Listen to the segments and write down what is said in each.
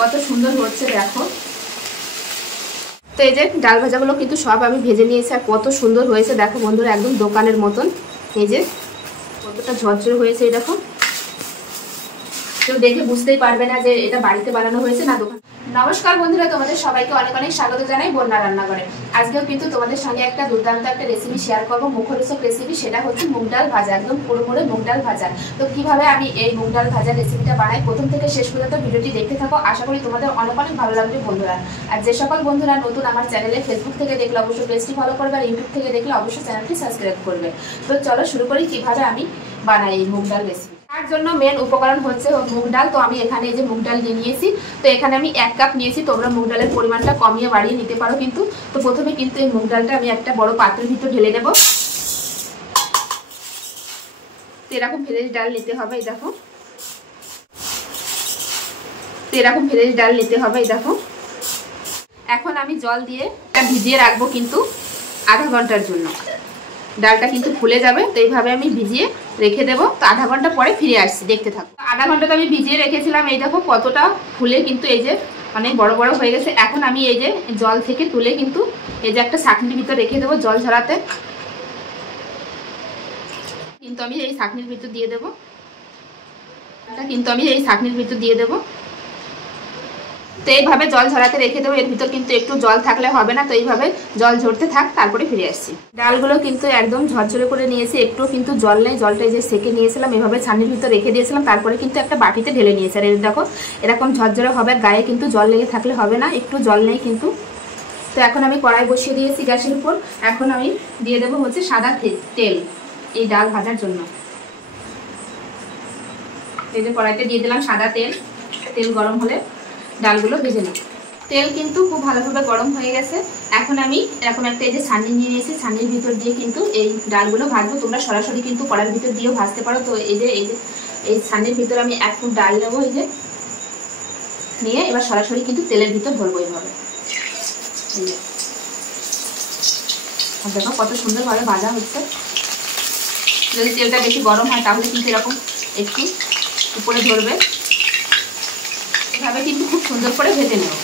কত সুন্দর হচ্ছে দেখো। তো এই যে ডাল ভাজাগুলো কিন্তু সব আমি ভেজে নিয়েছি আর কত সুন্দর হয়েছে দেখো বন্ধুরা, একদম দোকানের মতন। এই যে কতটা ঝরঝরে হয়েছে এই দেখো, কেউ দেখে বুঝতেই পারবে না যে এটা বাড়িতে বানানো হয়েছে না দোকান। নমস্কার বন্ধুরা, তোমাদের সবাইকে অনেক অনেক স্বাগত জানাই বন্যা রান্নাঘরে। আজকেও কিন্তু তোমাদের সঙ্গে একটা দুর্দান্ত একটা রেসিপি শেয়ার করবো, মুখরোচক রেসিপি। সেটা হচ্ছে মুগ ডাল ভাজা, একদম কুড়মুড়ে মুগ ডাল ভাজা। তো কিভাবে আমি এই মুগ ডাল ভাজা রেসিপিটা বানাই, প্রথম থেকে শেষ পর্যন্ত ভিডিওটি দেখতে থাকো। আশা করি তোমাদের অনেক অনেক ভালো লাগবে বন্ধুরা। আর যে সকল বন্ধুরা নতুন আমার চ্যানেলে ফেসবুক থেকে দেখলে অবশ্যই পেজটি ফলো করবে, আর ইউটিউব থেকে দেখলে অবশ্যই চ্যানেলটি সাবস্ক্রাইব করবে। তো চলো শুরু করি কিভাবে আমি বানাই এই মুগ ডাল রেসিপি। তার জন্য মেন উপকরণ হচ্ছে মুগ ডাল। তো আমি এখানে এই যে মুগ ডাল নিয়ে নিয়েছি। তো এখানে আমি 1 কাপ নিয়েছি, তোমরা মুগ ডালের পরিমাণটা কমিয়ে বাড়িয়ে নিতে পারো কিন্তু। তো প্রথমে কিন্তু এই মুগ ডালটা আমি একটা বড় পাত্রের ভিতর ঢেলে নেব। তো এরকম ভেজে ডাল নিতে হবে, এই দেখো। তো এরকম ভেজে ডাল নিতে হবে, এই দেখো। এখন আমি জল দিয়ে এটা ভিজিয়ে রাখবো কিন্তু আধা ঘন্টার জন্য। ডালটা কিন্তু ফুলে যাবে, তো এইভাবে আমি ভিজিয়ে রেখে দেবো। তো আধা ঘন্টা পরে ফিরে আসছি, দেখতে থাকো। আধা ঘন্টা তো আমি ভিজিয়ে রেখেছিলাম, এই দেখো কতটা ফুলে কিন্তু এই যে অনেক বড় বড় হয়ে গেছে। এখন আমি এই যে জল থেকে তুলে কিন্তু এই যে একটা ছাঁকনির ভিতর রেখে দেবো জল ঝরাতে। কিন্তু আমি এই ছাঁকনির ভিতর দিয়ে দেবো, তো এইভাবে জল ঝরাতে রেখে দেবো। এর ভিতর কিন্তু একটু জল থাকলে হবে না, তো এইভাবে জল ঝরতে থাক, তারপরে ফিরে আসছি। ডালগুলো কিন্তু একদম ঝরঝরে করে নিয়েছি, একটু কিন্তু জল নেই। জলটা যে সেকে নিয়েছিলাম, এভাবে ছানির ভিতর রেখে দিয়েছিলাম, তারপরে কিন্তু একটা বাটিতে ঢেলে নিয়েছি। আর এই দেখো এরকম ঝরঝরে হবে, গায়ে কিন্তু জল লেগে থাকলে হবে না, একটু জল নেই কিন্তু। তো এখন আমি কড়াই বসিয়ে দিয়েছি গ্যাসের উপর। এখন আমি দিয়ে দেবো হচ্ছে সাদা তেল এই ডাল ভাজার জন্য। এই যে কড়াইতে দিয়ে দিলাম সাদা তেল। তেল গরম হলে ডালগুলো ভেজে নেব। তেল কিন্তু খুব ভালোভাবে গরম হয়ে গেছে। এখন আমি এরকম একটা এই যে ছাঁনি নিয়ে নিয়েছি, ছাঁনির ভিতর দিয়ে কিন্তু এই ডালগুলো ভাজবো। তোমরা সরাসরি কিন্তু কড়াইয়ের ভিতর দিয়েও ভাজতে পারো। তো এই যে এই ছাঁনির ভিতর আমি 1 ফুট ডাল নেবো, এই যে নিয়ে এবার সরাসরি কিন্তু তেলের ভিতর ভরবো এইভাবে। এই যে দেখো কত সুন্দরভাবে ভাজা হচ্ছে। যদি তেলটা বেশি গরম হয় তাহলে কিন্তু এরকম একটু উপরে ধরবে। এভাবে কিন্তু খুব সুন্দর করে ভেজে নেব।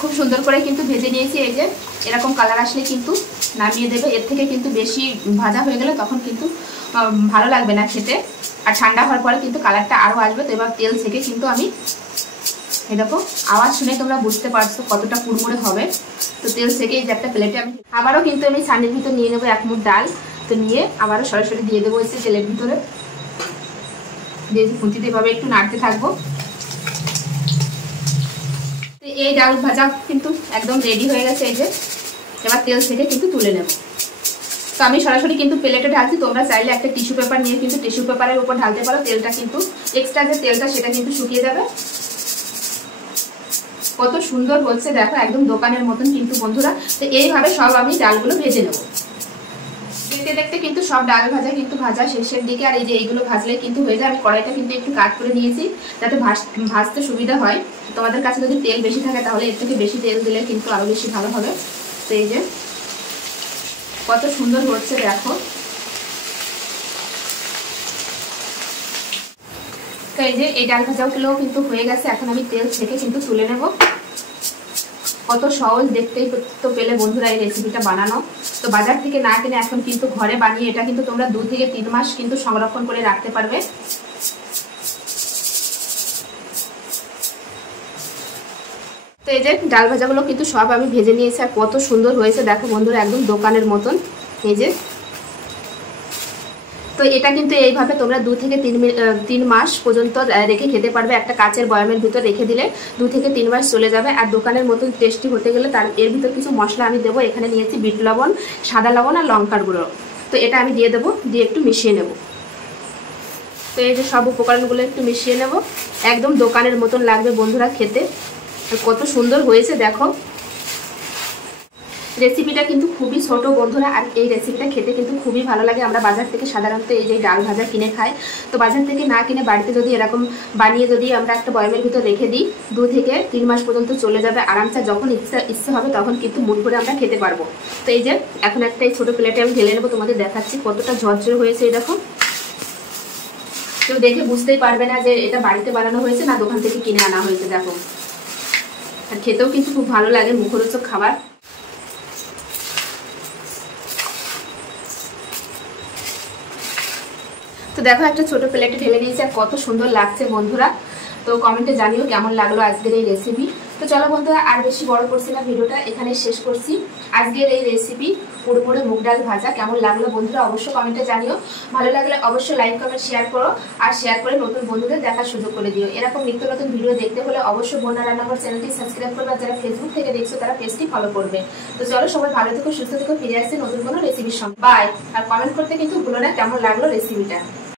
খুব সুন্দর করে কিন্তু ভেজে নিয়েছি। এই যে এরকম কালার আসলে কিন্তু নামিয়ে দেবে। এর থেকে কিন্তু বেশি ভাজা হয়ে গেলে তখন কিন্তু ভালো লাগবে না খেতে। আর ঠান্ডা হওয়ার পরে কিন্তু কালারটা আরও আসবে। তো এবার তেল থেকে কিন্তু আমি এই দেখো আওয়াজ শুনে তোমরা বুঝতে পারছো কতটা কুড়মুড়ে হবে। তো তেল থেকে এই যে একটা প্লেটে আমি আবারও কিন্তু আমি ছানির ভিতর নিয়ে নেবো 1 মুঠ ডাল। তো নিয়ে আবারও সরাসরি দিয়ে দেবো এই তেলের ভিতরে। দিয়ে খুঁটিতে এভাবে একটু নাড়তে থাকবো। তো এই ডাল ভাজা কিন্তু একদম রেডি হয়ে গেছে। এই যে এবার তেল থেকে কিন্তু তুলে নেব। তো আমি সরাসরি কিন্তু প্লেটে ঢালছি। তোমরা চাইলে একটা টিস্যু পেপার নিয়ে কিন্তু টিস্যু পেপারের উপর ঢালতে পারো। তেলটা কিন্তু এক্সট্রা যে তেলটা সেটা কিন্তু শুকিয়ে যাবে। কত সুন্দর হচ্ছে দেখো, একদম দোকানের মতন কিন্তু বন্ধুরা। তো এইভাবে সব আমি ডালগুলো ভেজে নেব। দেখতে দেখতে কিন্তু সব ডাল ভাজা কিন্তু ভাজা শেষের দিকে। আর এই যে এইগুলো ভাজলে কিন্তু হয়ে যায়। আমি কড়াইটা কিন্তু একটু কাট করে নিয়েছি যাতে ভাজতে সুবিধা হয়। তোমাদের কাছে যদি তেল বেশি থাকে তাহলে এর থেকে বেশি তেল দিলে কিন্তু আরো বেশি ভালো হবে। তো এই যে কত সুন্দর হচ্ছে দেখো। তো এই যে এই ডাল ভাজাগুলোও কিন্তু হয়ে গেছে। এখন আমি তেল থেকে কিন্তু তুলে নেব। কত সহজ, দেখতেই তো পেলে বন্ধুরা এই রেসিপিটা বানানো। তো বাজার থেকে না কিনে এখন কিন্তু ঘরে বানিয়ে এটা কিন্তু তোমরা 2 থেকে 3 মাস কিন্তু সংরক্ষণ করে রাখতে পারবে। তো এই যে ডাল ভাজাগুলো কিন্তু সব আমি ভেজে নিয়েছি আর কত সুন্দর হয়েছে দেখো বন্ধুরা, একদম দোকানের মতন। এই যে তো এটা কিন্তু এইভাবে তোমরা 2 থেকে 3 মাস পর্যন্ত রেখে খেতে পারবে। একটা কাচের বয়ামের ভিতর রেখে দিলে 2 থেকে 3 মাস চলে যাবে। আর দোকানের মতন টেস্টি হতে গেলে তার এর ভিতর কিছু মশলা আমি দেবো। এখানে নিয়েছি বিট লবণ, সাদা লবণ আর লঙ্কার গুঁড়ো। তো এটা আমি দিয়ে দেবো, দিয়ে একটু মিশিয়ে নেব। তো এই যে সব উপকরণগুলো একটু মিশিয়ে নেব। একদম দোকানের মতন লাগবে বন্ধুরা খেতে। কত সুন্দর হয়েছে দেখো। রেসিপিটা কিন্তু খুবই ছোট বন্ধুরা, আর এই রেসিপিটা খেতে কিন্তু খুবই ভালো লাগে। আমরা বাজার থেকে সাধারণত এই যে ডাল ভাজা কিনে খাই। তো বাজার থেকে না কিনে বাড়িতে যদি এরকম বানিয়ে যদি আমরা একটা বয়ামের ভিতর রেখে দিই 2 থেকে 3 মাস পর্যন্ত চলে যাবে আরামসে। যখন ইচ্ছে হবে তখন কিন্তু মুড করে আমরা খেতে পারবো। তো এই যে এখন একটা এই ছোটো প্লেটে আমি ঢেলে নেবো, তোমাদের দেখাচ্ছি কতটা ঝরঝরে হয়েছে। এই দেখো কেউ দেখে বুঝতেই পারবে না যে এটা বাড়িতে বানানো হয়েছে না দোকান থেকে কিনে আনা হয়েছে। দেখো, আর খেতেও কিন্তু খুব ভালো লাগে, মুখরোচক খাবার। তো দেখো একটা ছোট প্লেটে ঢেলে নিয়েছি, আর কত সুন্দর লাগছে বন্ধুরা। তো কমেন্টে জানিও কেমন লাগলো আজকের এই রেসিপি। তো চলো বন্ধুরা, আর বেশি বড় করছি না, ভিডিওটা এখানে শেষ করছি। আজকের এই রেসিপি পুরোপুরি মুগ ডাল ভাজা কেমন লাগলো বন্ধুরা অবশ্যই কমেন্টে জানিও। ভালো লাগলে অবশ্যই লাইক কমেন্ট শেয়ার করো, আর শেয়ার করে নতুন বন্ধুদের দেখার সুযোগ করে দিও। এরকম নিত্য নতুন ভিডিও দেখতে হলে অবশ্যই বন্যা রান্নাঘর চ্যানেলটি সাবস্ক্রাইব করবে, আর যারা ফেসবুক থেকে দেখছো তারা পেজটি ফলো করবে। তো চলো সবাই ভালো থেকো, সুস্থ থেকো, ফিরে আসছে নতুন কোনো রেসিপির সঙ্গে। বাই। আর কমেন্ট করতে কিন্তু ভুলো না কেমন লাগলো রেসিপিটা।